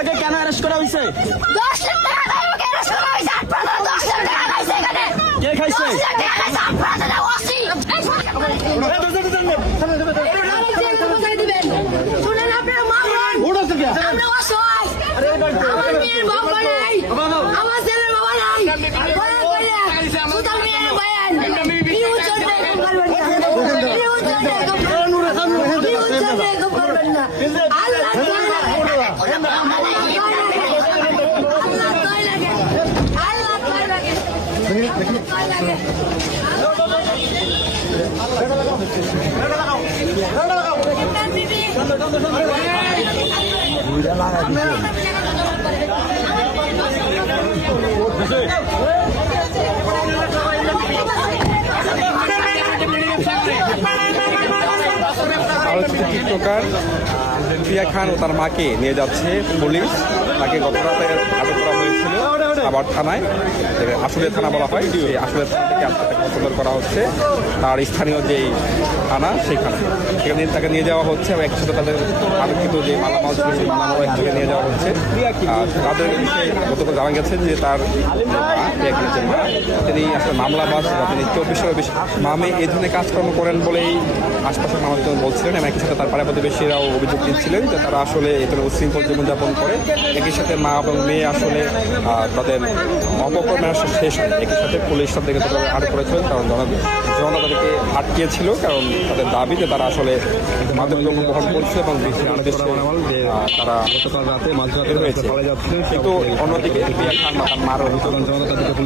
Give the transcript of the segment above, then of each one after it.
আপনাকে কেন অ্যারেস্ট করা হয়েছে? 10 লাখ টাকা দিয়ে আমাকে অ্যারেস্ট করা হয়েছে। আপনারা 10 লাখ টাকা খাইছে এখানে। কে খাইছে? 10 লাখ টাকা খাইছে আপনারা ওসি। শুনেন আপনারা মামলান। আমরা অসহায়। আমার মেয়ের বাবা নাই। আমার ছেলের বাবা নাই। সুতার মেয়ের বায়ান। বিহু চলবে এরকম করবেন না। বিহু চলবে এরকম করবেন না। আল্লাহ টিকটকার প্রিয়া খান ও তার মাকে নিয়ে যাচ্ছে পুলিশ। তাকে গত রাতে আটক করা হয়েছিল আবার থানায়, আসলে থানা বলা হয়, সেই আসলে থানা থেকে আজকে তাকে হস্তান্তর করা হচ্ছে তার স্থানীয় যেই থানা সেখানে। সেখানে তাকে নিয়ে যাওয়া হচ্ছে এবং একসাথে তাদের আলোকিত যে মালামাল ছিল সেই মালামাল একসাথে নিয়ে যাওয়া হচ্ছে। তাদের বিষয়ে গতকাল জানা গেছে যে তার মা তিনি আসলে মামলাবাজ, তিনি 24-এরও বেশি মামে এই ধরনের কাজকর্ম করেন বলেই আশপাশের মানুষজন বলছিলেন এবং একই সাথে তার পাড়া প্রতিবেশীরাও অভিযোগ দিচ্ছিলেন যে তারা আসলে এখানে উশৃঙ্খল জীবনযাপন করে। একই সাথে মা এবং মেয়ে আসলে তাদের অপকর্মের শেষ হয়। একই সাথে পুলিশ তাদেরকে আটক করেছিলেন কারণ জনতা তাদেরকে আটকিয়েছিল, কারণ তাদের দাবি যে তারা আসলে মাদকদ্রব্য বহন করছে এবং তারা গতকাল রাতে মাঝরাতে হয়েছে। কিন্তু অন্যদিকে প্রিয়া খান বা তার মার অভিযোগ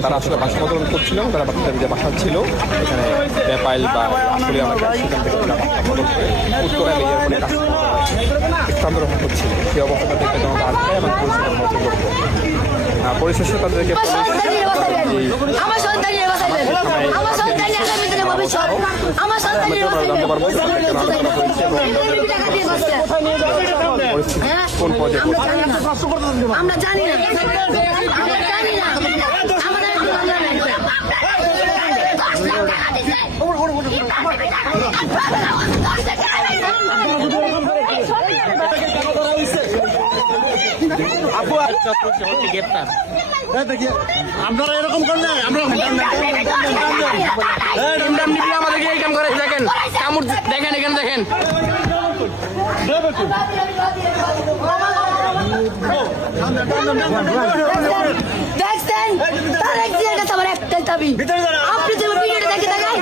তারা আসলে বাসা বদল করছিলেন, তারা তাদের যে বাসা ছিল এখানে বেপাইল বা আসলে আমাকে সেখান থেকে বদল করে উত্তরা লেগে করে কাজ স্থানান্তর করছিল। সেই অবস্থাটা দেখে জনতা আটকায় এবং পরিস্থিতির মধ্যে করবো পরিশেষে তাদেরকে কোন পর্যায়ে আমরা জানি না। আপনারা এরকম করেন, আমরা আমাদেরকে এই কাম করে দেখেন, কামড় দেখেন, এখানে দেখেন। দেখছেন তার একটাই দাবি, আপনি যে ভিডিওটা দেখে দেখায়